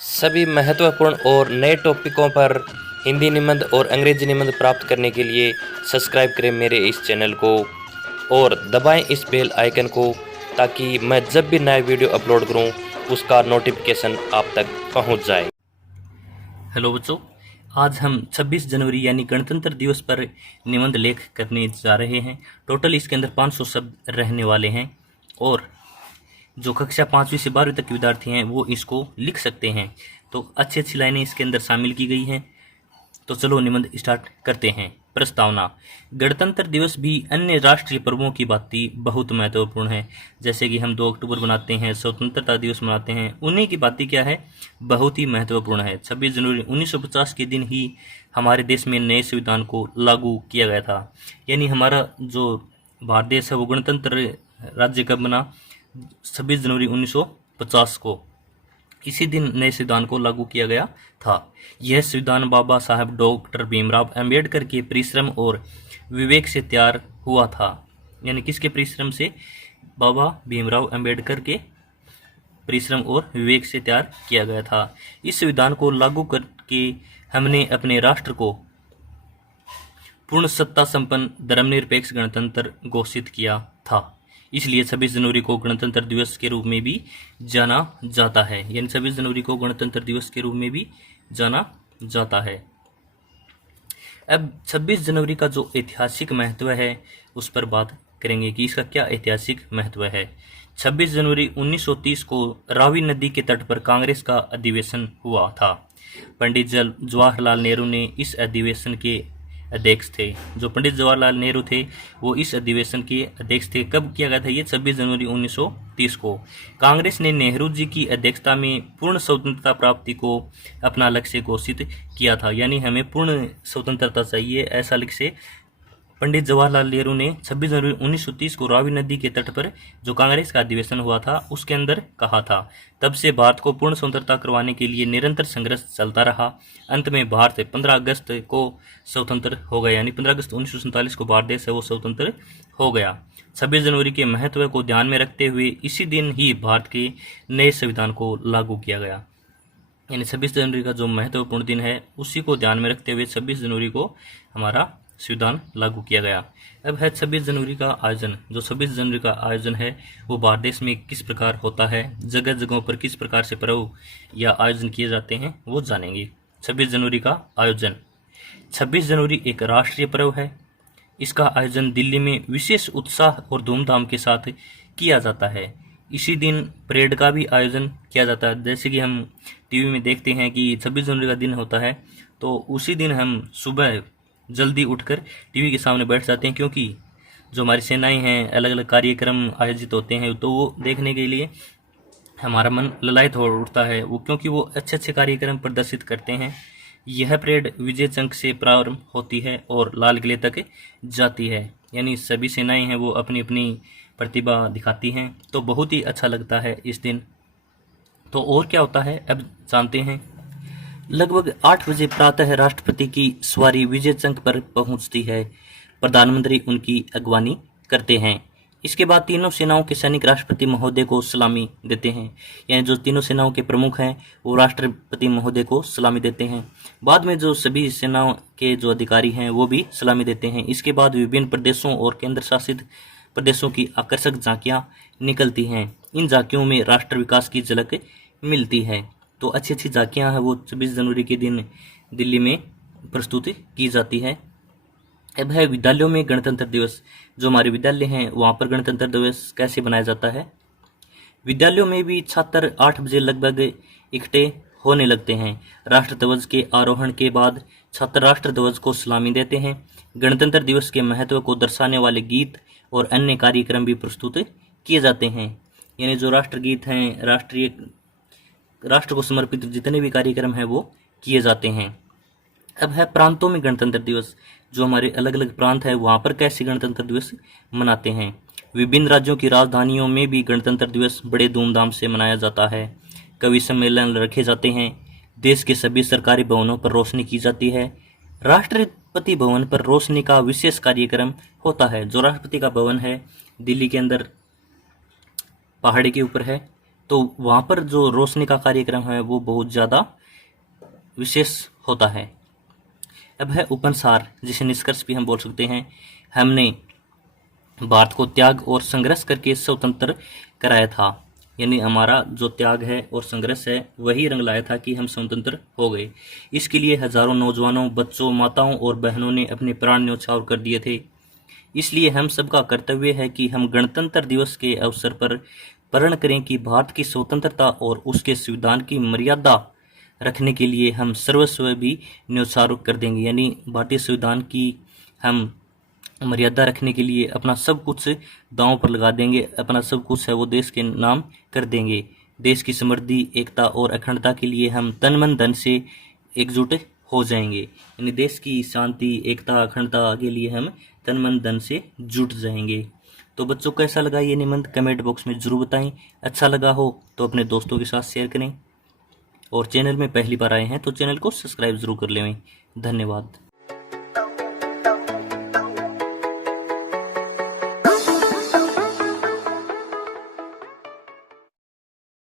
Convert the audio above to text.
सभी महत्वपूर्ण और नए टॉपिकों पर हिंदी निबंध और अंग्रेजी निबंध प्राप्त करने के लिए सब्सक्राइब करें मेरे इस चैनल को और दबाएं इस बेल आइकन को ताकि मैं जब भी नया वीडियो अपलोड करूं उसका नोटिफिकेशन आप तक पहुंच जाए। हेलो बच्चों, आज हम 26 जनवरी यानी गणतंत्र दिवस पर निबंध लेख करने जा रहे हैं। टोटल इसके अंदर 500 शब्द रहने वाले हैं और जो कक्षा 5वीं से 12वीं तक के विद्यार्थी हैं वो इसको लिख सकते हैं। तो अच्छी अच्छी लाइनें इसके अंदर शामिल की गई हैं। तो चलो निबंध स्टार्ट करते हैं। प्रस्तावना। गणतंत्र दिवस भी अन्य राष्ट्रीय पर्वों की भांति बहुत महत्वपूर्ण है। जैसे कि हम 2 अक्टूबर मनाते हैं, स्वतंत्रता दिवस मनाते हैं, उन्हीं की भांति क्या है, बहुत ही महत्वपूर्ण है। 26 जनवरी 1950 के दिन ही हमारे देश में नए संविधान को लागू किया गया था। यानी हमारा जो भारत देश है वो गणतंत्र राज्य कब बना? 26 जनवरी 1950 को। इसी दिन नए संविधान को लागू किया गया था। यह संविधान बाबा साहब डॉक्टर भीमराव अंबेडकर के परिश्रम और विवेक से तैयार हुआ था। यानी किसके परिश्रम से? बाबा भीमराव अंबेडकर के परिश्रम और विवेक से तैयार किया गया था। इस संविधान को लागू करके हमने अपने राष्ट्र को पूर्ण सत्ता संपन्न धर्मनिरपेक्ष गणतंत्र घोषित किया था। इसलिए 26 जनवरी को गणतंत्र दिवस के रूप में भी जाना जाता है। यानी 26 जनवरी को गणतंत्र दिवस के रूप में भी जाना जाता है। अब 26 जनवरी का जो ऐतिहासिक महत्व है उस पर बात करेंगे कि इसका क्या ऐतिहासिक महत्व है। 26 जनवरी 1930 को रावी नदी के तट पर कांग्रेस का अधिवेशन हुआ था। पंडित जवाहरलाल नेहरू ने इस अधिवेशन के अध्यक्ष थे। जो पंडित जवाहरलाल नेहरू थे वो इस अधिवेशन के अध्यक्ष थे। कब किया गया था ये? 26 जनवरी 1930 को। कांग्रेस ने नेहरू जी की अध्यक्षता में पूर्ण स्वतंत्रता प्राप्ति को अपना लक्ष्य घोषित किया था। यानी हमें पूर्ण स्वतंत्रता चाहिए, ऐसा लक्ष्य पंडित जवाहरलाल नेहरू ने 26 जनवरी 1930 को रावी नदी के तट पर जो कांग्रेस का अधिवेशन हुआ था उसके अंदर कहा था। तब से भारत को पूर्ण स्वतंत्रता करवाने के लिए निरंतर संघर्ष चलता रहा। अंत में भारत 15 अगस्त को स्वतंत्र हो गया। यानी 15 अगस्त 1947 को भारत देश है वो स्वतंत्र हो गया। 26 जनवरी के महत्व को ध्यान में रखते हुए इसी दिन ही भारत के नए संविधान को लागू किया गया। यानी 26 जनवरी का जो महत्वपूर्ण दिन है उसी को ध्यान में रखते हुए 26 जनवरी को हमारा संविधान लागू किया गया। अब है 26 जनवरी का आयोजन। जो 26 जनवरी का आयोजन है वो भारत देश में किस प्रकार होता है, जगह जगहों पर किस प्रकार से पर्व या आयोजन किए जाते हैं वो जानेंगे। 26 जनवरी का आयोजन। 26 जनवरी एक राष्ट्रीय पर्व है। इसका आयोजन दिल्ली में विशेष उत्साह और धूमधाम के साथ किया जाता है। इसी दिन परेड का भी आयोजन किया जाता है। जैसे कि हम टीवी में देखते हैं कि 26 जनवरी का दिन होता है तो उसी दिन हम सुबह जल्दी उठकर टीवी के सामने बैठ जाते हैं, क्योंकि जो हमारी सेनाएं हैं अलग अलग कार्यक्रम आयोजित होते हैं तो वो देखने के लिए हमारा मन ललायत हो उठता है। वो क्योंकि वो अच्छे अच्छे कार्यक्रम प्रदर्शित करते हैं। यह परेड विजय चौक से प्रारंभ होती है और लाल किले तक जाती है। यानी सभी सेनाएं हैं वो अपनी अपनी प्रतिभा दिखाती हैं, तो बहुत ही अच्छा लगता है इस दिन। तो और क्या होता है अब जानते हैं। लगभग 8 बजे प्रातः राष्ट्रपति की सवारी विजय चौक पर पहुंचती है। प्रधानमंत्री उनकी अगवानी करते हैं। इसके बाद तीनों सेनाओं के सैनिक राष्ट्रपति महोदय को सलामी देते हैं। यानी जो तीनों सेनाओं के प्रमुख हैं वो राष्ट्रपति महोदय को सलामी देते हैं। बाद में जो सभी सेनाओं के जो अधिकारी हैं वो भी सलामी देते हैं। इसके बाद विभिन्न प्रदेशों और केंद्र शासित प्रदेशों की आकर्षक झांकियां निकलती हैं। इन झांकियों में राष्ट्र विकास की झलक मिलती है। तो अच्छी अच्छी झांकियां हैं वो 26 जनवरी के दिन दिल्ली में प्रस्तुत की जाती है। अब है विद्यालयों में गणतंत्र दिवस। जो हमारे विद्यालय हैं वहाँ पर गणतंत्र दिवस कैसे मनाया जाता है। विद्यालयों में भी छात्र 8 बजे लगभग इकट्ठे होने लगते हैं। राष्ट्र ध्वज के आरोहण के बाद छात्र राष्ट्र ध्वज को सलामी देते हैं। गणतंत्र दिवस के महत्व को दर्शाने वाले गीत और अन्य कार्यक्रम भी प्रस्तुत किए जाते हैं। यानी जो राष्ट्रगीत हैं, राष्ट्र को समर्पित जितने भी कार्यक्रम हैं वो किए जाते हैं। अब है प्रांतों में गणतंत्र दिवस। जो हमारे अलग अलग प्रांत है वहाँ पर कैसे गणतंत्र दिवस मनाते हैं। विभिन्न राज्यों की राजधानियों में भी गणतंत्र दिवस बड़े धूमधाम से मनाया जाता है। कवि सम्मेलन रखे जाते हैं। देश के सभी सरकारी भवनों पर रोशनी की जाती है। राष्ट्रपति भवन पर रोशनी का विशेष कार्यक्रम होता है। जो राष्ट्रपति का भवन है दिल्ली के अंदर पहाड़ी के ऊपर है, तो वहाँ पर जो रोशनी का कार्यक्रम है वो बहुत ज़्यादा विशेष होता है। अब है उपन्यास, जिसे निष्कर्ष भी हम बोल सकते हैं। हमने भारत को त्याग और संघर्ष करके स्वतंत्र कराया था, यानी हमारा जो त्याग है और संघर्ष है वही रंग लाया था कि हम स्वतंत्र हो गए। इसके लिए हजारों नौजवानों, बच्चों, माताओं और बहनों ने अपने प्राण न्यौछावर कर दिए थे। इसलिए हम सबका कर्तव्य है कि हम गणतंत्र दिवस के अवसर पर प्रण करें कि भारत की स्वतंत्रता और उसके संविधान की मर्यादा रखने के लिए हम सर्वस्व भी न्यौछावर कर देंगे, यानी भारतीय संविधान की हम मर्यादा रखने के लिए अपना सब कुछ दांव पर लगा देंगे। अपना सब कुछ है वो देश के नाम कर देंगे। देश की समृद्धि, एकता और अखंडता के लिए हम तन मन धन से एकजुट हो जाएंगे, यानी देश की शांति, एकता, अखंडता के लिए हम तन मन धन से जुट जाएंगे। तो बच्चों, कैसा लगा ये निबंध कमेंट बॉक्स में जरूर बताएं। अच्छा लगा हो तो अपने दोस्तों के साथ शेयर करें, और चैनल में पहली बार आए हैं तो चैनल को सब्सक्राइब जरूर कर लें। धन्यवाद।